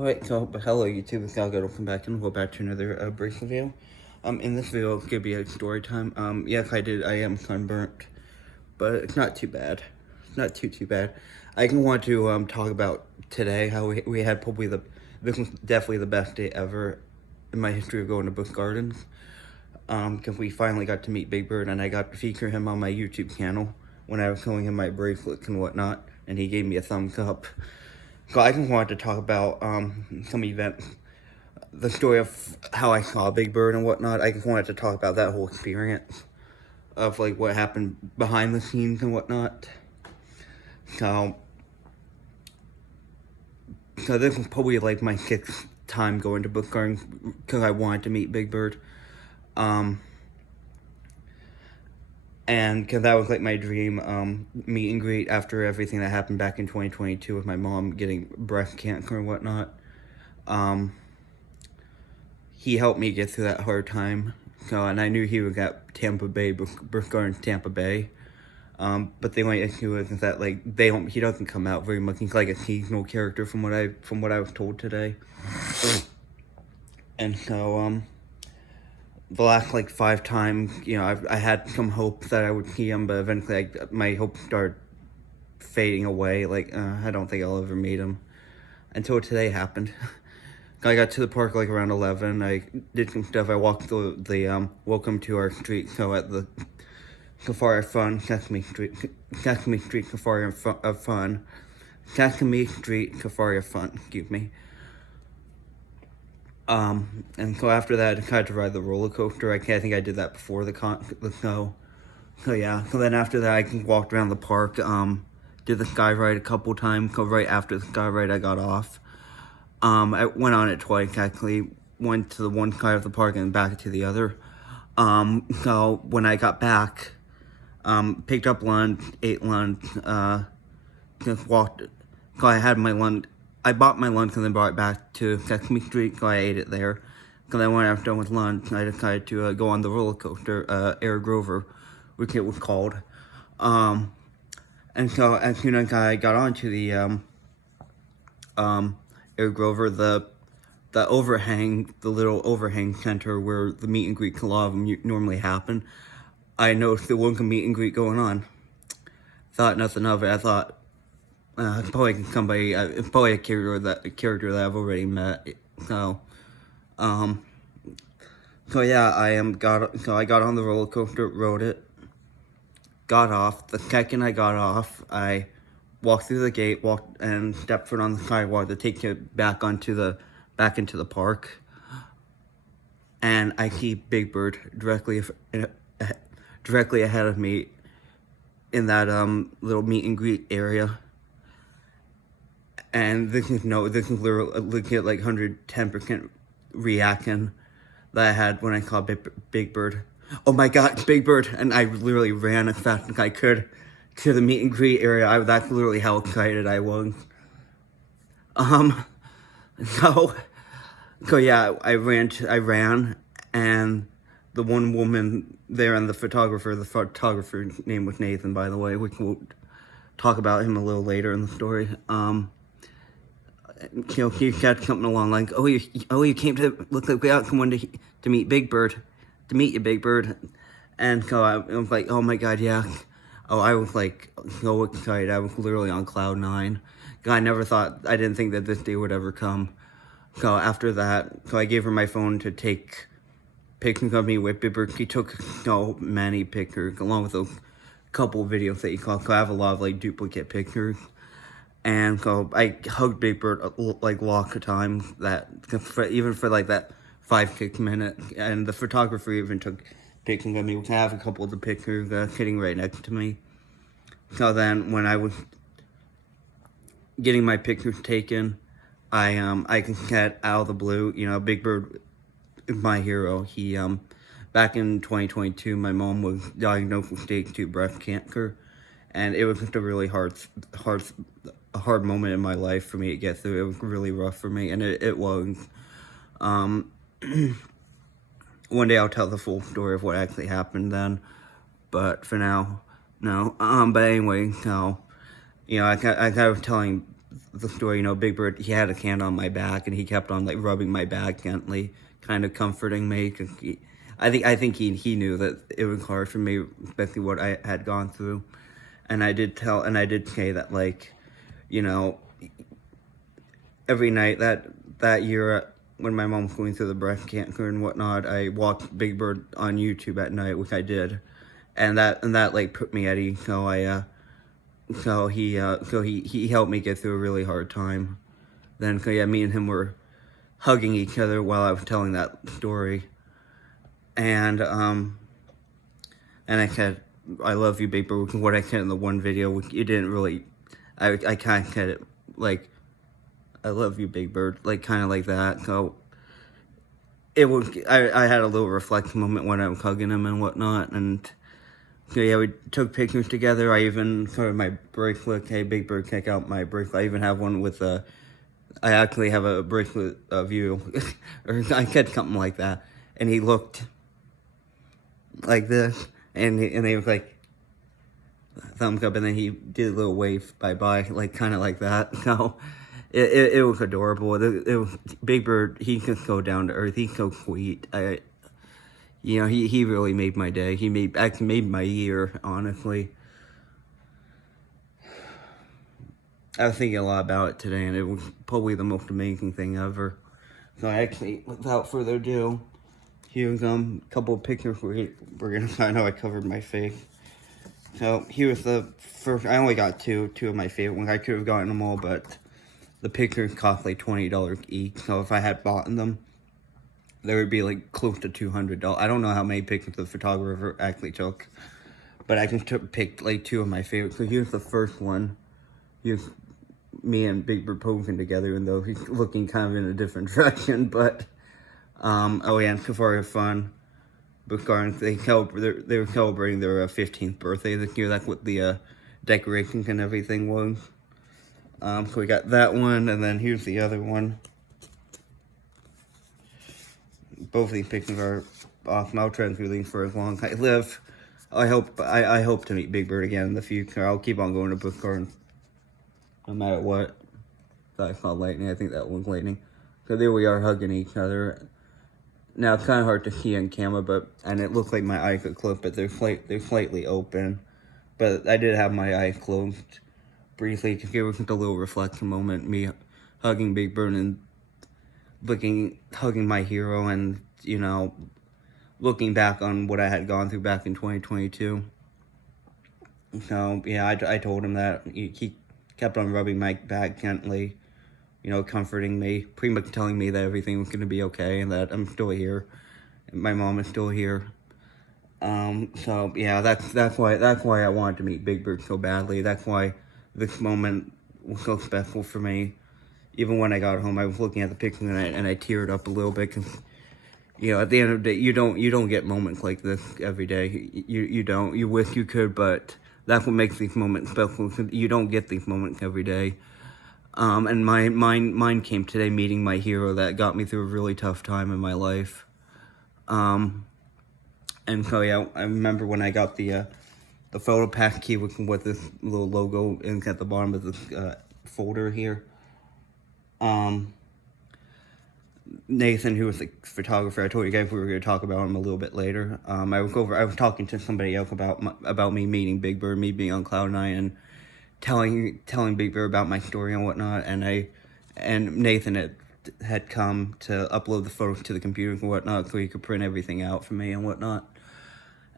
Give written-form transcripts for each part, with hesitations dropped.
Alright, so hello YouTube, it's Galgo. Welcome back and we're back to another brief video. In this video, it's gonna be a story time. Yes, I am sunburnt, but it's not too bad. It's not too bad. I want to talk about today how we had probably this was definitely the best day ever in my history of going to Busch Gardens. Because we finally got to meet Big Bird and I got to feature him on my YouTube channel when I was showing him my bracelets and whatnot, and he gave me a thumbs up. So I just wanted to talk about some events, the story of how I saw Big Bird and whatnot. I just wanted to talk about that whole experience of like what happened behind the scenes and whatnot. So this was probably like my 6th time going to Busch Gardens because I wanted to meet Big Bird. And because that was like my dream meet and greet after everything that happened back in 2022 with my mom getting breast cancer and whatnot. He helped me get through that hard time. So, and I knew he was at Tampa Bay, Busch Gardens, Tampa Bay. But the only issue is that like he doesn't come out very much. He's like a seasonal character from what I was told today. And so the last like 5 times, you know, I had some hope that I would see him, but eventually my hope started fading away. Like I don't think I'll ever meet him until today happened. I got to the park like around 11. I did some stuff. I walked through the Welcome to Our Street, so at the Safari Fun, Sesame Street Safari of Fun, Sesame Street Safari of Fun, excuse me. And so after that, I tried to ride the roller coaster. I think I did that before the snow. So yeah, so then after that, I walked around the park, did the sky ride a couple times. So right after the sky ride, I got off. I went on it twice, actually. Went to the one side of the park and back to the other. So when I got back, picked up lunch, ate lunch, just walked. So I had my lunch. I bought my lunch and then brought it back to Sesame Street, so I ate it there. So then when I was done with lunch, I decided to go on the roller coaster, Air Grover, which it was called. And so as soon as I got onto the Air Grover, the overhang, the little overhang center where the meet and greet, a lot of them normally happen, I noticed there was a meet and greet going on. Thought nothing of it. I thought, probably somebody, probably a character that I've already met. So, so yeah, I got on the roller coaster, rode it, got off. The second I got off, I walked through the gate, and stepped foot on the sidewalk to take it back into the park. And I see Big Bird directly ahead of me in that little meet and greet area. And this is literally legit like 110% reaction that I had when I saw Big Bird. Oh my God, Big Bird! And I literally ran as fast as I could to the meet and greet area. That's literally how excited I was. So yeah, I ran, and the one woman there and the photographer's name was Nathan, by the way, which we'll talk about him a little later in the story. You know, he said something along like, "Oh, you came to look like we someone to meet Big Bird, to meet you, Big Bird," and so I was like, "Oh my God, yeah." Oh, I was like so excited. I was literally on cloud 9. I didn't think that this day would ever come. So after that, I gave her my phone to take pictures of me with Big Bird. She took so many pictures, along with a couple videos that you caught. So I have a lot of like duplicate pictures. And so I hugged Big Bird like lots of times, even for like that 5-6 minutes. And the photographer even took pictures of me. We have a couple of the pictures sitting right next to me. So then when I was getting my pictures taken, I can get out of the blue. You know, Big Bird is my hero. He back in 2022, my mom was diagnosed with stage 2 breast cancer, and it was just a really hard moment in my life for me to get through. It was really rough for me, and it was. One day I'll tell the full story of what actually happened then, but for now, no. But anyway, so, you know, I was telling the story, you know, Big Bird, he had a hand on my back, and he kept on, like, rubbing my back gently, kind of comforting me, 'cause I think he knew that it was hard for me, especially what I had gone through, and I did say that, like, you know, every night that year, when my mom was going through the breast cancer and whatnot, I watched Big Bird on YouTube at night, which I did, and that like put me at ease. So he helped me get through a really hard time. Then, so yeah, me and him were hugging each other while I was telling that story, and I said, "I love you, Big Bird," which is what I said in the one video. Which you didn't really, I kind of said it like, "I love you, Big Bird," like kind of like that. So it was, I had a little reflection moment when I was hugging him and whatnot, and so yeah, we took pictures together. I even covered my bracelet. Hey, Big Bird, check out my bracelet. I even have one with I actually have a bracelet of you, or I said something like that, and he looked like this, and he was like, thumbs up, and then he did a little wave bye-bye, like kind of like that. So it was adorable. It was, Big Bird, he can go down to earth. He's so sweet. You know, he really made my day. He actually made my year, honestly. I was thinking a lot about it today, and it was probably the most amazing thing ever. So actually, without further ado, here's a couple of pictures we're gonna find out. I covered my face. So here's the first. I only got two of my favorite ones. I could have gotten them all, but the pictures cost like $20 each. So if I had bought them, there would be like close to $200. I don't know how many pictures the photographer actually took, but I just picked like two of my favorites. So here's the first one. Here's me and Big Bird posing together, even though he's looking kind of in a different direction. But oh yeah, and Safari Fun, Bucharest, they were celebrating their 15th birthday this year. That's what the decorations and everything was. So we got that one, and then here's the other one. Both of these pictures are awesome. I'll try and do these for as long as I live. I hope to meet Big Bird again in the future. I'll keep on going to Bucharest, no matter what. That's not lightning. I think that one's lightning. So there we are hugging each other. Now it's kind of hard to see on camera, and it looks like my eyes are closed, but they're slightly open. But I did have my eyes closed briefly to give us a little reflection moment. Me hugging Big Bird and hugging my hero, and, you know, looking back on what I had gone through back in 2022. So yeah, I told him that. He kept on rubbing my back gently, you know, comforting me, pretty much telling me that everything was going to be okay, and that I'm still here, and my mom is still here. So yeah, that's why I wanted to meet Big Bird so badly. That's why this moment was so special for me. Even when I got home, I was looking at the picture, and I teared up a little bit, because, you know, at the end of the day, you don't get moments like this every day. You don't. You wish you could, but that's what makes these moments special. You don't get these moments every day. And mine came today, meeting my hero that got me through a really tough time in my life. And so yeah, I remember when I got the photo pack key with this little logo ink at the bottom of this folder here. Nathan, who was the photographer, I told you guys we were going to talk about him a little bit later. I was talking to somebody else about me meeting Big Bird, me being on Cloud 9, and telling Big Bird about my story and whatnot. And Nathan had come to upload the photos to the computer and whatnot, so he could print everything out for me and whatnot.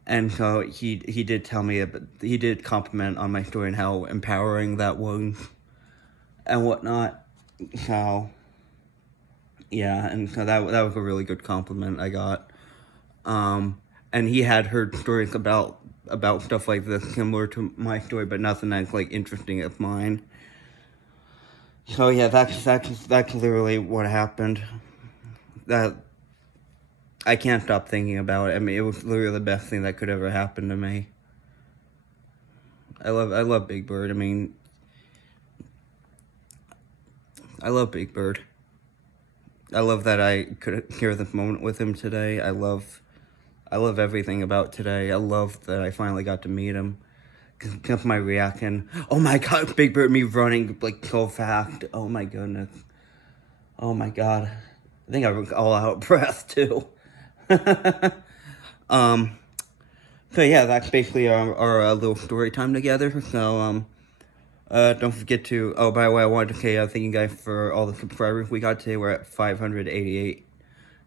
And so he did tell me, he did compliment on my story and how empowering that was and whatnot. So yeah, and so that was a really good compliment I got. And he had heard stories about stuff like this similar to my story, but nothing that's like interesting as mine. So yeah, that's literally what happened. That I can't stop thinking about it. I mean, it was literally the best thing that could ever happen to me. I love Big Bird. I mean, I love Big Bird. I love that I could share this moment with him today. I love everything about today. I love that I finally got to meet him. of my reaction. Oh my god, Big Bird, me running like so fast. Oh my goodness. Oh my god. I think I was all out of breath too. So yeah, that's basically our little story time together. So don't forget to, oh, by the way, I wanted to say thank you guys for all the subscribers we got today. We're at 588.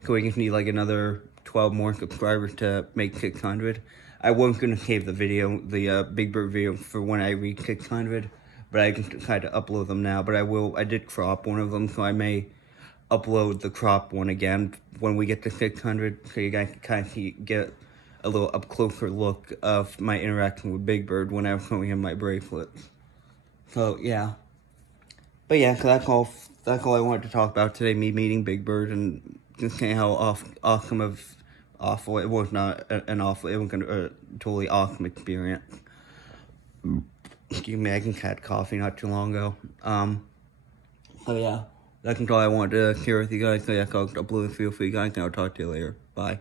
So we just need like another 12 more subscribers to make 600. I wasn't going to save the video, the Big Bird video for when I reach 600, but I just decided to upload them now. But I did crop one of them, so I may upload the crop one again when we get to 600, so you guys can kind of get a little up closer look of my interaction with Big Bird when I was showing him my bracelets. So yeah, but yeah, so that's all I wanted to talk about today. Me meeting Big Bird and just saying how awful it was. Not an awful, it was a totally awesome experience. Excuse me, I just had coffee not too long ago. So yeah, that's all I wanted to share with you guys. So yeah, I'll upload a few for you guys, and I'll talk to you later. Bye.